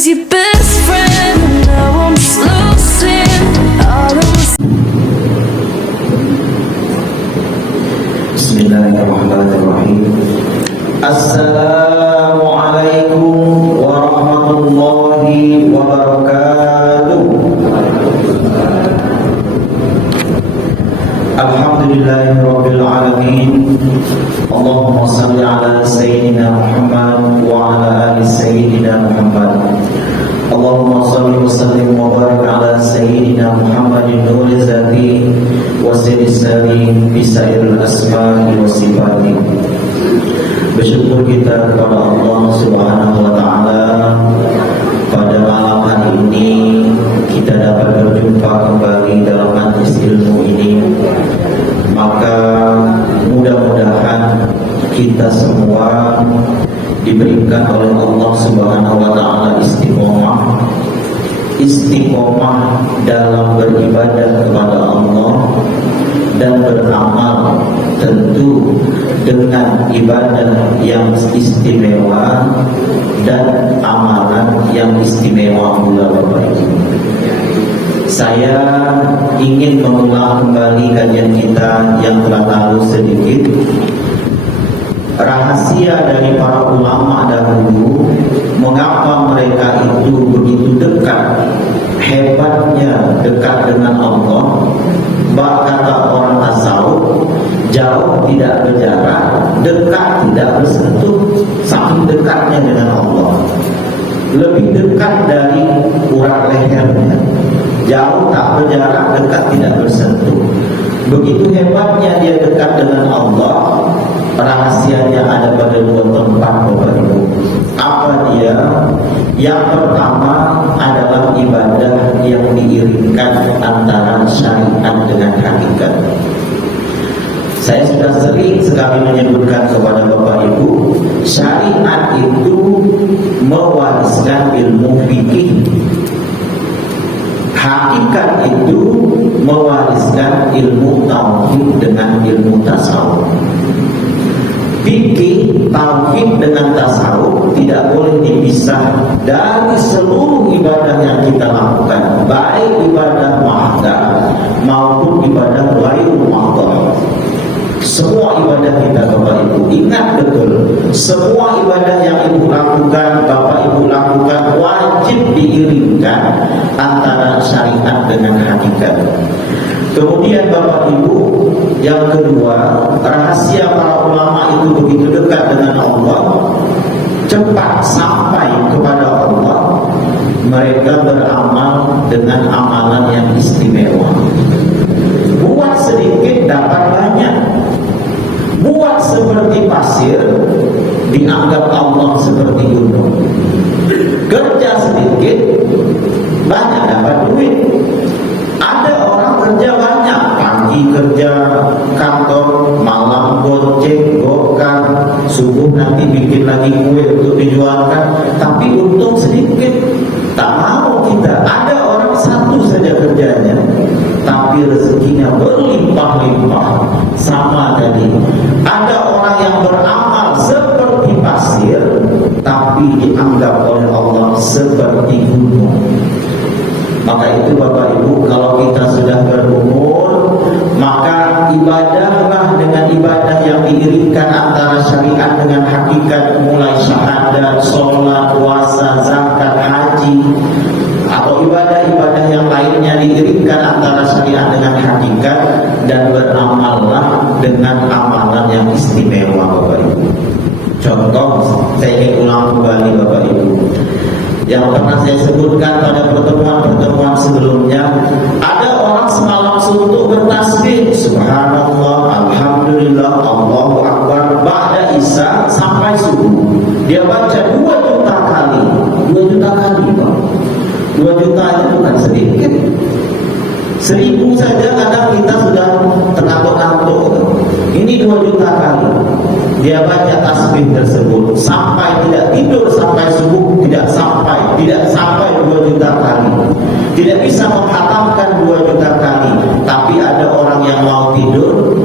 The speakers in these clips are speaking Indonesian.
was your best friend, and now I'm just losing all those. Bismillahirrahmanirrahim. Assalamualaikum warahmatullahi wabarakatuh. Alhamdulillahirabbil alamin. Allahumma shalli ala sayyidina Muhammad wa ala ali sayyidina Muhammad. Allahumma shalli wa sallim wa barik ala sayyidina Muhammadin nuril zati wa sirri bisairil asma'i wa sifati. Bersyukur kita kepada Allah Subhanahu wa taala, pada malam hari ini kita dapat berjumpa kembali dalam majlis ilmu ini. Maka mudah-mudahan kita semua diberikan oleh Allah Subhanahu wa taala istiqomah dalam beribadah kepada Allah dan beramal tentu dengan ibadah yang istimewa dan amalan yang istimewa pula Bapak Ibu. Saya ingin mengulang kembali kajian kita yang telah lalu sedikit. Rahasia dari para ulama dahulu, mengapa mereka itu begitu dekat, hebatnya dekat dengan Allah. Kata orang tasawuf, jauh tidak berjarak, dekat tidak bersentuh. Saking dekatnya dengan Allah, lebih dekat dari urat lehernya. Jauh tak berjarak, dekat tidak bersentuh. Begitu hebatnya dia dekat dengan Allah. Rahasianya ada pada dua tempat Bapak Ibu. Apa dia? Yang pertama adalah ibadah yang diiringkan antara syariat dengan hakikat. Saya sudah sering sekali menyebutkan kepada Bapak Ibu, syariat itu mewariskan ilmu fikih. Hakikat itu mewariskan ilmu tauhid dengan ilmu tasawuf. Fikih, tauhid dengan tasawuf tidak boleh dipisah dari seluruh ibadah yang kita lakukan, baik ibadah muahdah maupun ibadah ghairul muahdah. Semua ibadah kita Bapak Ibu, ingat betul, semua ibadah yang Ibu lakukan, Bapak Ibu lakukan, wajib diiringkan antara syariat dengan hakikat. Kemudian Bapak Ibu, yang kedua, rahasia para ulama itu begitu dekat dengan Allah, cepat sampai kepada Allah. Mereka beramal dengan amalan yang istimewa. Buat sedikit dapat banyak. Buat seperti pasir, dianggap Allah seperti gunung. Kerja sedikit, banyak dapat duit. Ada orang kerja banyak, pagi kerja kantor, malam gocek, gokar, subuh nanti bikin lagi kue untuk dijualkan, tapi untung sedikit. Tak mau kita. Ada orang satu saja kerjanya, tapi rezekinya berlimpah-limpah. Sama tadi, ada orang yang beramal seperti pasir, tapi dianggap oleh Allah seperti gunung. Maka itu Bapak Ibu, kalau kita sudah berumur, maka ibadahlah dengan ibadah yang diiringkan antara syariat dengan hakikat, mulai syahadat, sholat, puasa, zakat, haji, atau ibadah-ibadah yang lainnya diiringkan antara syariat dengan hakikat, dan beramallah dengan amalan yang istimewa Bapak Ibu. Contoh, saya ingin ulang kembali Bapak Ibu, yang pernah saya sebutkan pada pertemuan-pertemuan sebelumnya. Ada orang semalam suntuk bertasbih, subhanallah, alhamdulillah, Allahu akbar, ba'da isya sampai subuh. Dia baca 2 juta kali. 2 juta kali Pak. 2 juta itu bukan sedikit. 1000 saja kadang kita sudah terngantuk-ngantuk. Ini 2 juta kali dia baca tasbih tersebut, sampai tidak tidur sampai subuh, tidak sampai 2 juta kali. Tidak bisa menghatamkan 2 juta kali. Tapi ada orang yang mau tidur,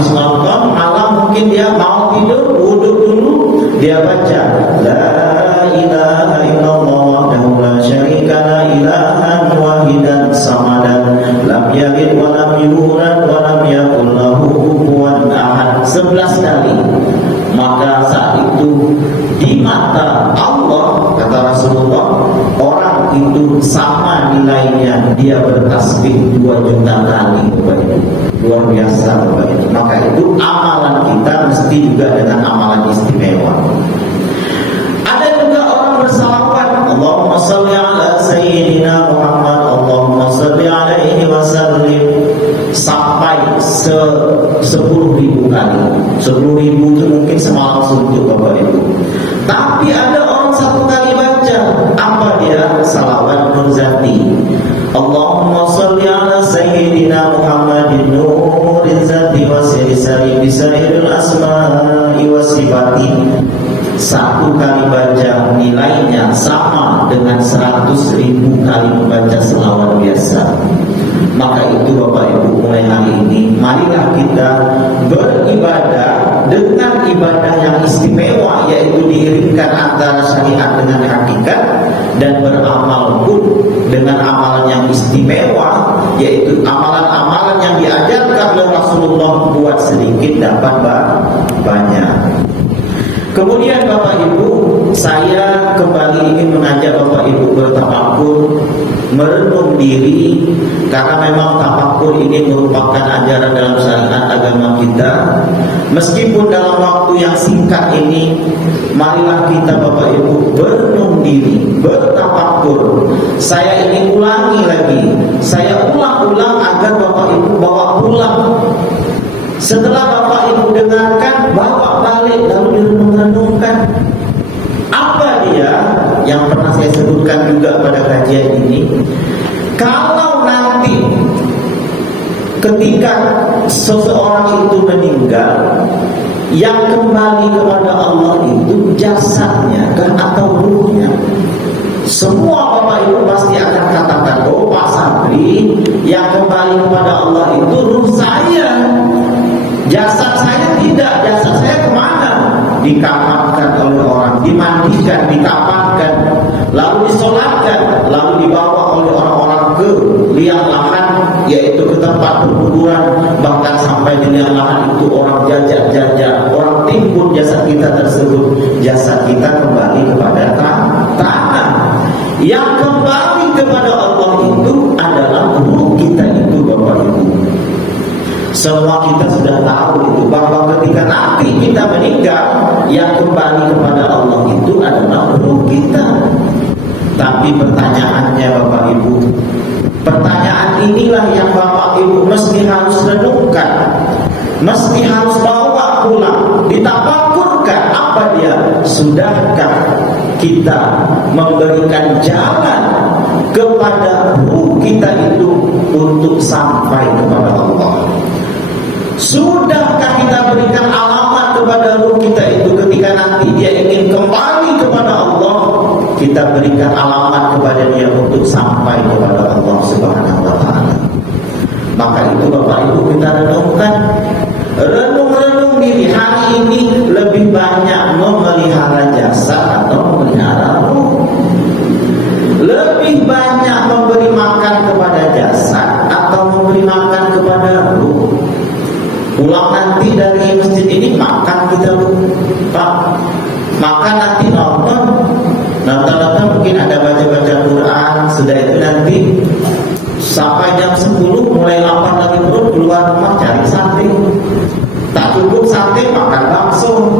habis nonton malam, mungkin dia mau tidur, wudhu dulu, dia baca la ilaha illallah wahdahu la syarika la ilahan wahidan samadan lam yalid wa lam yulad wa lam yakul lahu kufuwan ahad 11 kali. Maka saat itu di mata Allah, kata Rasulullah, orang itu sama nilainya dia bertasbih 2 juta kali. Luar biasa Bapak Ibu. Maka itu amalan kita mesti juga dengan amalan istimewa. Ada juga orang bersalawat, Allahumma shalli ala sayyidina Muhammad, Allahumma shalli alaihi wasallim, sampai 10.000 kali. 10.000 itu mungkin semalam suntuk Bapak Ibu. Tapi ada orang 1 kali baca, apa dia? Salawat Nurzati, Allahumma shalli ala sayyidina Muhammadin nurin zati wa sirisari bisaril asma'i wa sifati. 1 kali baca nilainya sama dengan 100.000 kali membaca selawat biasa. Maka itu Bapak Ibu, mulai hari ini marilah kita beribadah dengan ibadah yang istimewa, yaitu diiringkan antara syariat dengan hakikat, dan beramal pun dengan amalan yang istimewa, yaitu amalan-amalan yang diajarkan oleh Rasulullah, buat sedikit dapat banyak. Kemudian Bapak Ibu, saya kembali ingin mengajak Bapak Ibu bertafakur, merenung diri, karena memang tafakur ini merupakan ajaran dalam syariat agama kita. Meskipun dalam waktu yang singkat ini, marilah kita Bapak Ibu berenung diri, bertafakur. Saya ingin ulangi lagi, saya ulang-ulang agar Bapak Ibu bawa pulang. Setelah Bapak Ibu dengarkan, bawa balik lalu direnung-renungkan. Apa dia yang pernah saya sebutkan juga pada kajian ini? Kalau nanti ketika seseorang itu meninggal, yang kembali kepada Allah itu jasadnya kan, atau ruhnya? Semua Bapak Ibu pasti akan katakan, oh Pak Sabri, yang kembali kepada Allah itu ruh saya. Jasad saya tidak, jasad saya kemana? Dikafankan oleh orang, dimandikan, dikafankan, lalu disolatkan, lalu dibawa oleh orang-orang ke liang lahan, yaitu ke tempat perkuburan. Bahkan sampai di liang lahan itu orang jajak-jajak, orang timbun jasad kita tersebut. Jasad kita kembali kepada tanah. Yang kembali kepada Allah itu adalah ruh kita itu Bapak Ibu. Semua kita sudah tahu itu, bahwa ketika nanti kita meninggal, yang kembali kepada Allah itu adalah ruh kita. Tapi pertanyaannya Bapak Ibu, pertanyaan inilah yang Bapak Ibu mesti harus renungkan, mesti harus bawa pulang, ditafakurkan. Apa dia? Sudahkah kita memberikan jalan kepada ruh kita itu untuk sampai kepada Allah? Sudahkah kita berikan alamat kepada ruh kita itu ketika nanti dia ingin kembali kepada Allah? Kita berikan alamat kepada dia untuk sampai kepada Allah Subhanahu wa ta'ala. Maka itu Bapak Ibu, kita renungkan, renung-renung diri hari ini, lebih banyak memelihara jasad atau memelihara ruh? Lebih banyak memberi makan kepada jasad atau memberi makan kepada ruh? Pulang nanti dari masjid ini makan kita Pak, makan nanti nonton mungkin ada baca-baca Quran. Sudah itu nanti sampai jam 10 mulai lapar lagi perut, keluar rumah cari sate. Tak cukup sate, makan bakso.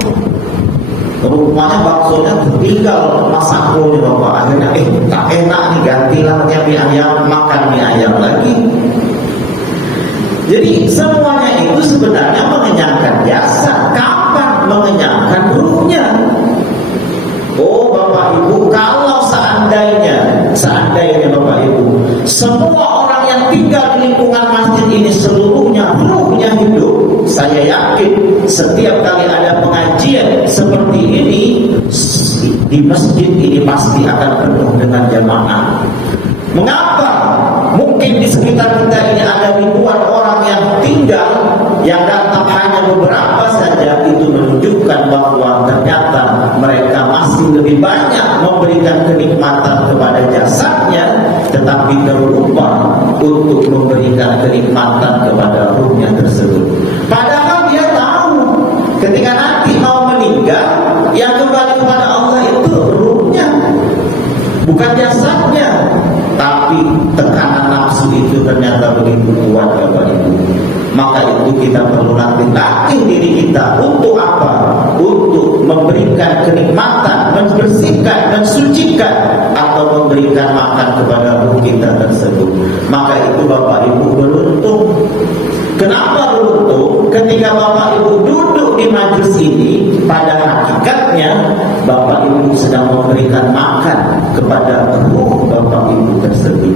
Rupanya baksonya tinggal masaknya Bapak. Akhirnya tak enak nih, gantilah mie ayam, makan mie ayam lagi. Jadi semuanya itu sebenarnya mengenyangkan jasad. Kapan mengenyangkan ruhnya? Oh Bapak Ibu, kalau seandainya Bapak Ibu, semua orang yang tinggal di lingkungan masjid ini seluruhnya ruhnya hidup, saya yakin setiap kali ada pengajian seperti ini di masjid ini pasti akan penuh dengan jamaah. Mengapa? Mungkin di sekitar kita ini ada ribuan orang yang tinggal, yang datang hanya beberapa saja. Itu menunjukkan bahwa ternyata mereka masih lebih lebih banyak memberikan kenikmatan kepada jasadnya, tetapi terlupa untuk memberikan kenikmatan kepada ruhnya tersebut. Padahal dia tahu ketika nanti mau meninggal, yang kembali kepada Allah itu ruhnya, bukan jasadnya. Tapi tekanan nafsu itu ternyata begitu kuat, Bapak Ibu. Maka itu kita perlu latih diri kita untuk apa? Untuk memberikan kenikmatan, membersihkan, mensucikan, atau memberikan makan kepada ruh kita tersebut. Maka itu Bapak Ibu beruntung. Kenapa beruntung? Ketika Bapak Ibu duduk di majelis ini, pada hakikatnya Bapak Ibu sedang memberikan makan kepada ruh Bapak Ibu tersebut.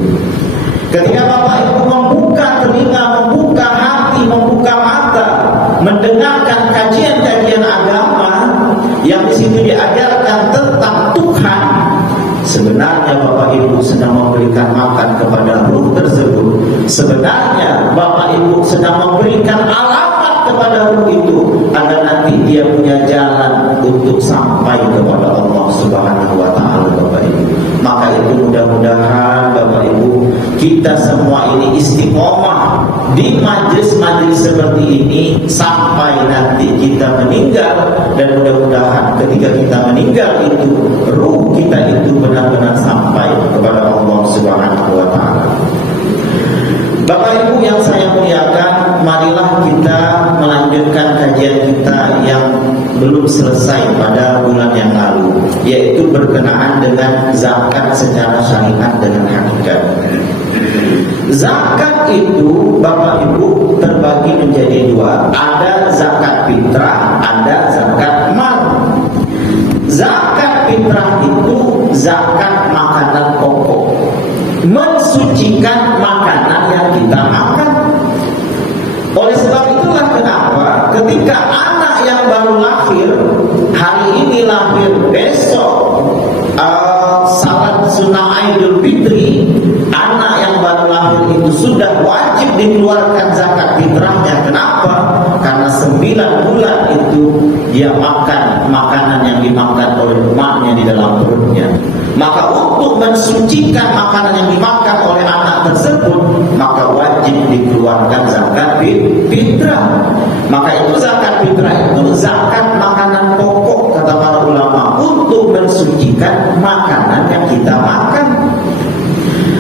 Ketika Bapak Ibu membuka telinga, membuka hati, membuka mata, mendengarkan kajian-kajian agama yang di situ diajarkan tentang Tuhan, sebenarnya Bapak Ibu sedang memberikan makan kepada ruh tersebut. Sebenarnya Bapak Ibu sedang memberikan alamat kepada ruh itu, agar nanti dia punya jalan untuk sampai kepada Allah Subhanahu wa Ta'ala, Bapak Ibu. Maka itu mudah-mudahan Bapak Ibu, kita semua ini istiqomah di majelis-majelis seperti ini sampai nanti kita meninggal. Dan mudah-mudahan ketika kita meninggal itu, ruh kita itu benar-benar sampai kepada Allah Subhanahu wa Ta'ala. Bapak Ibu yang saya muliakan, marilah kita melanjutkan kajian kita yang belum selesai pada bulan yang lalu, yaitu berkenaan dengan zakat secara syariat dengan hakikat. Zakat itu Bapak Ibu terbagi menjadi dua, ada zakat fitrah, ada zakat mal. Zakat fitrah itu zakat makanan pokok, mensucikan makanan yang kita makan. Oleh sebab itulah kenapa ketika anak yang baru lahir, hari ini lahir, besok salat sunnah Idul Fitri, anak yang baru lahir itu sudah wajib dikeluarkan zakat fitrahnya. Kenapa? Karena 9 bulan itu dia makan makanan yang dimakan oleh emaknya di dalam perutnya. Maka untuk mensucikan makanan yang dimakan oleh anak tersebut, maka wajib dikeluarkan zakat fitrah. Maka itu zakat fitrah itu zakat makanan pokok, kata para ulama, untuk mensucikan makanan yang kita makan.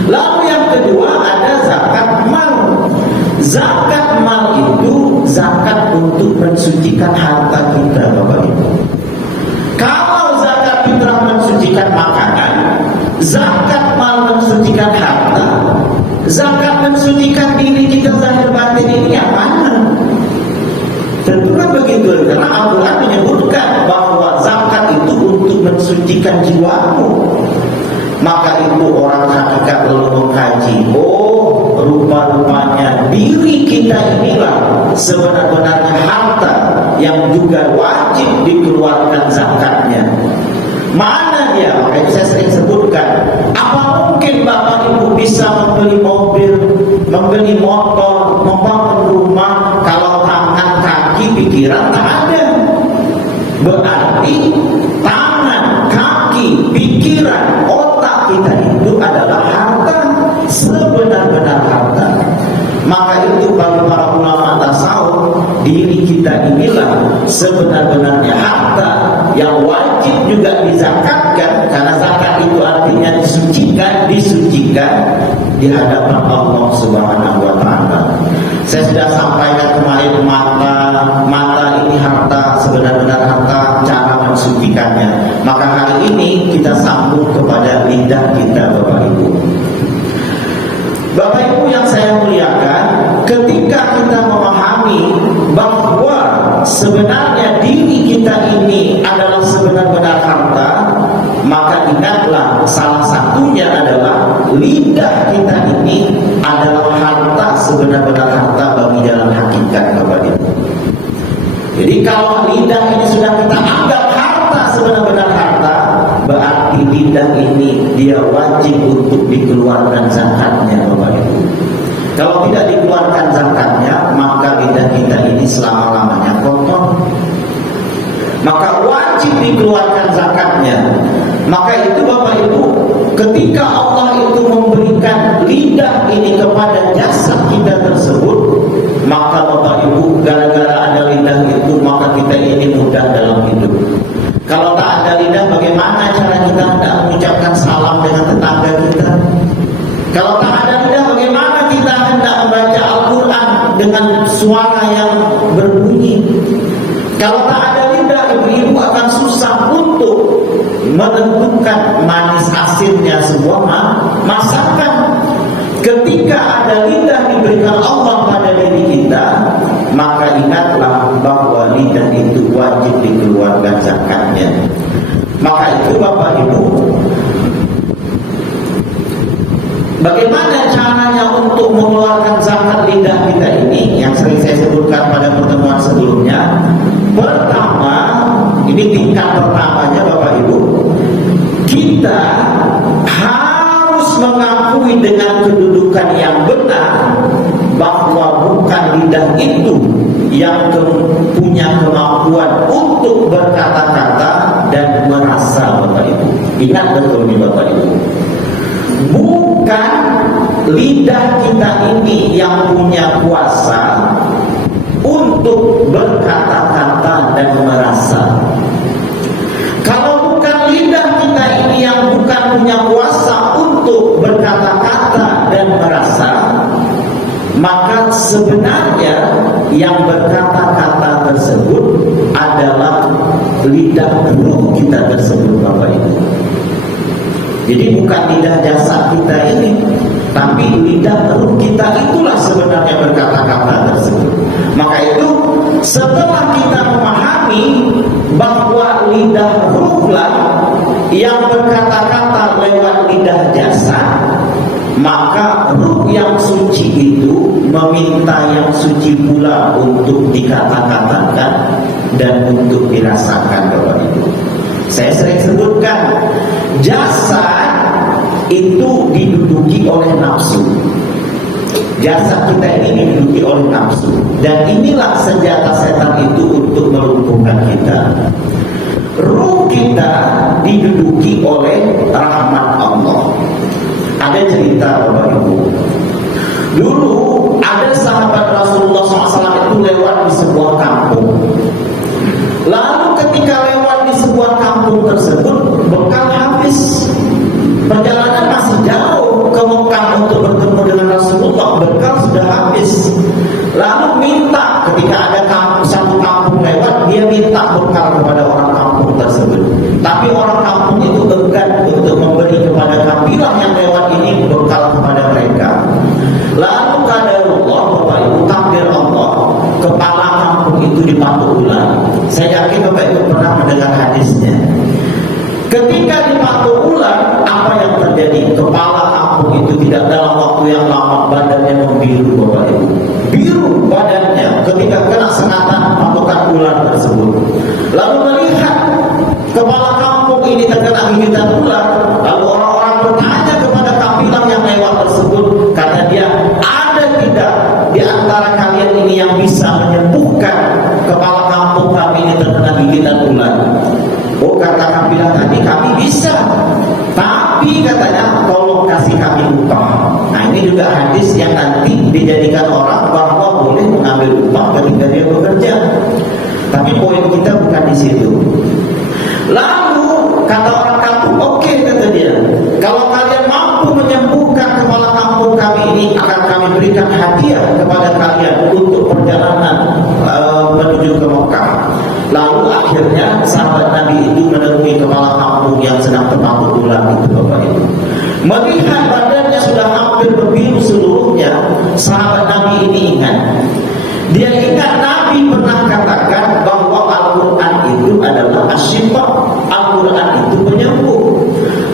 Lalu yang kedua ada zakat mal. Zakat mal itu zakat untuk mensucikan harta kita, Bapak Ibu. Kalau zakat fitrah mensucikan makanan, zakat mal mensucikan harta, zakat mensucikan diri kita zahir batin ini yang mana? Tentu kan begitu, karena Al-Quran menyebutkan bahwa zakat itu untuk mensucikan jiwamu. Maka itu orang hakikat lalu mengkaji, oh rupa-rupanya diri kita inilah sebenar-benarnya harta yang juga wajib dikeluarkan zakatnya. Mana dia? Maka itu saya sering sebutkan, apa mungkin Bapak Ibu bisa membeli mobil, membeli motor, membangun rumah kalau tangan, kaki, pikiran tak ada? Berarti tangan, kaki, pikiran, otak kita itu adalah harta, sebenar-benar harta. Maka itu bagi para ulama tasawuf, diri kita inilah sebenar-benarnya harta yang wajib juga dizakatkan, karena zakat itu artinya disucikan di hadapan Allah Subhanahu wa Ta'ala. Saya sudah sampaikan kemarin, mata ini harta, sebenar-benar harta, cara mensucikannya. Maka hari ini kita sambung kepada lidah kita, Bapak Ibu. Bapak Ibu yang saya muliakan, ketika kita memahami bahwa sebenarnya diri kita ini adalah sebenar-benar harta, maka ingatlah salah satunya adalah lidah kita ini adalah harta, sebenar-benar harta bagi jalan hakikat, Bapak Ibu. Jadi kalau lidah ini sudah kita anggap harta, sebenar-benar harta, berarti lidah ini dia wajib untuk dikeluarkan zakatnya, Bapak Ibu. Kalau tidak dikeluarkan zakatnya, maka lidah kita ini selama-lamanya kotor. maka wajib dikeluarkan zakatnya. Maka itu Bapak Ibu, ketika Allah itu memberikan lidah ini kepada jasad kita tersebut, maka Bapak Ibu, gara-gara ada lidah itu, maka kita ini mudah dalam hidup. Kalau tak ada lidah, bagaimana cara kita hendak mengucapkan salam dengan tetangga kita? Kalau tak ada lidah, bagaimana kita hendak membaca Al-Quran dengan suara yang berbunyi? Kalau tak ada lidah, ibu-ibu akan susah untuk menentukan manis asinnya sebuah masakan. Ketika ada lidah diberikan Allah pada diri kita, maka ingatlah bahwa lidah itu wajib dikeluarkan zakatnya. Maka itu Bapak Ibu, bagaimana caranya untuk mengeluarkan zakat lidah kita ini yang sering saya sebutkan pada pertemuan sebelumnya. Pertama, ini tingkat pertamanya Bapak Ibu, kita harus mengakui dengan kedudukan yang benar bahwa bukan lidah itu yang punya kemampuan untuk berkata-kata dan merasa Bapak Ibu. Ingat betul nih Bapak Ibu, bukan lidah kita ini yang punya kuasa untuk berkata-kata dan merasa. Kalau bukan lidah kita ini yang bukan punya kuasa untuk berkata-kata dan merasa, maka sebenarnya yang berkata-kata tersebut adalah lidah ruh kita tersebut Bapak Ibu. Jadi bukan lidah jasad kita ini, tapi lidah ruh kita itulah sebenarnya berkata-kata tersebut. Maka itu setelah kita memahami bahwa lidah ruhlah yang berkata-kata lewat lidah jasad, maka ruh yang suci itu meminta yang suci pula untuk dikata-katakan dan untuk dirasakan Bapak Ibu. Saya sering sebutkan, jasad itu diduduki oleh nafsu. Jasad kita ini diduduki oleh nafsu, dan inilah senjata setan itu untuk melumpuhkan kita. Ruh kita diduduki oleh rahmat Allah. Ada cerita Bapak Ibu, dulu ada sahabat Rasulullah SAW itu lewat di sebuah kampung. Lalu ketika lewat di sebuah kampung tersebut, bekal habis. Perjalanan masih jauh ke Mekah untuk bertemu dengan Rasulullah, bekal sudah habis. Lalu minta, ketika ada satu kampung lewat, dia minta bekal kepada orang kampung tersebut. Tapi orang kampung itu enggan untuk memberi kepada kabilah yang lewat ini bekal kepada mereka. Lalu qadarullah Bapak Ibu, takdir Allah, kepala kampung itu dipatuk ular. Saya yakin Bapak Ibu pernah mendengar hadisnya. Ketika dipatuk ular, apa yang terjadi? Kepala kampung itu tidak dalam waktu yang lama badannya membiru Bapak Ibu. Biru badannya ketika kena sengatan patukan ular tersebut. Lalu melihat kepala kampung ini terkena gigitan ular, lalu orang-orang bertanya kepada kabilah yang lewat tersebut, kata dia, ada tidak di antara kalian ini yang bisa menyembuhkan kepala kampung kami ini terkena gigitan ular? Oh, kata kabilah tadi, kami bisa, tapi katanya tolong kasih kami upah. Nah, ini juga hadis yang nanti dijadikan orang bahwa boleh mengambil upah ketika dia bekerja. Tapi poin kita bukan di situ. Lalu kata orang kampung, oke, kata dia, kalau kalian mampu menyembuhkan kepala kampung kami ini, akan kami berikan hadiah kepada kalian untuk perjalanan menuju ke Mekah. Lalu akhirnya sahabat Nabi itu menemui kepala kampung yang sedang terpatuk ular itu Bapak Ibu. Melihat badannya sudah hampir berbiru seluruhnya, sahabat Nabi ini ingat. Dia ingat Nabi pernah katakan bahwa Al-Quran itu adalah asyifa, Al-Quran itu penyembuh.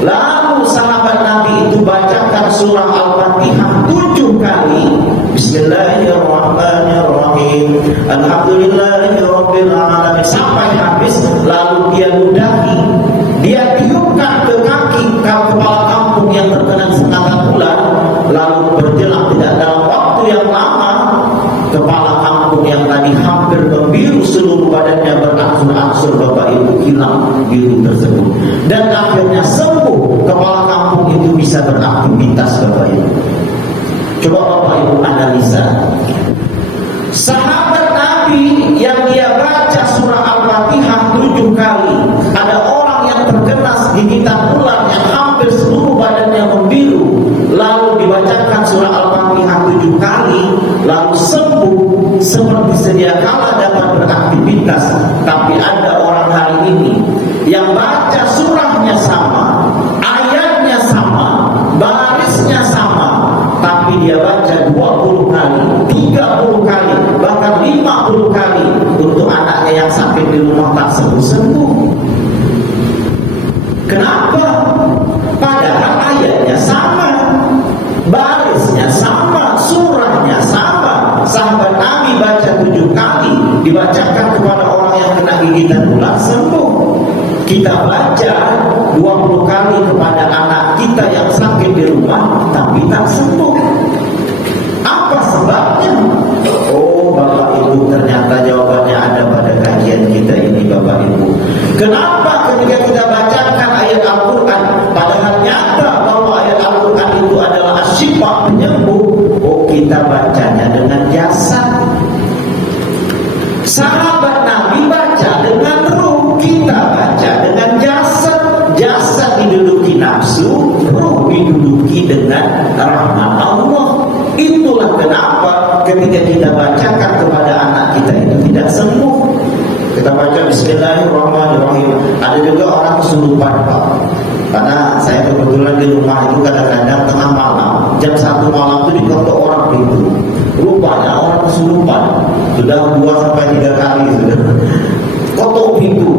Lalu sahabat Nabi itu bacakan surah Al-Fatihah 7 kali. Bismillahirrahmanirrahim, Alhamdulillahirabbil alamin, sampai habis. Lalu dia ludahi, dia tiupkan ke kaki kepala kampung yang terkena sengatan ular. Lalu berjelang tidak dalam waktu yang lama, kepala kampung yang tadi hampir membiru seluruh badannya berangsur-angsur Bapak hilang biru tersebut, dan akhirnya sembuh. Kepala kampung itu bisa beraktivitas, Bapak Ibu. Coba Bapak Ibu analisa. Sahabat Nabi yang dia baca surah Al-Fatihah 7 kali, ada orang yang terkena gigitan ular yang hampir seluruh badannya membiru, lalu dibacakan surah Al-Fatihah 7 kali, lalu sembuh seperti sedia kala dapat beraktivitas. Tapi ada orang hari ini yang baca surahnya sama, ayatnya sama, barisnya sama, tapi dia baca 20 kali, 30 kali, bahkan 50 kali untuk anaknya yang sakit di rumah tak sembuh-sembuh. Kenapa? Padahal ayatnya sama, barisnya sama, surahnya sama. Sahabat Nabi baca 7 kali, dibacakan kepada orang yang kena gigitan ular, sembuh. Kita baca 20 kali kepada anak kita yang sakit di rumah tapi tak sembuh. Apa sebabnya? Oh Bapak Ibu, ternyata jawabannya ada pada kajian kita ini, Bapak Ibu. Kenapa ketika kita bacakan ayat Al-Quran, padahal nyata bahwa ayat Al-Quran itu adalah asyifa, penyembuh, oh kita bacanya dengan jasad. Sahabat Nabi baca dengan ruh, kita baca dengan jasad. Jasad diduduki nafsu, ruh diduduki dengan rahmat Allah. Itulah kenapa ketika kita bacakan kepada anak kita itu tidak sembuh. Kita baca Bismillahirrahmanirrahim. Ada juga orang kesurupan, Pak. Karena saya kebetulan di rumah itu kadang-kadang tengah malam, jam 1 malam itu diketok orang pintu. Rupanya orang kesurupan. Sudah 2 sampai 3 kali sudah. Kotok pintu.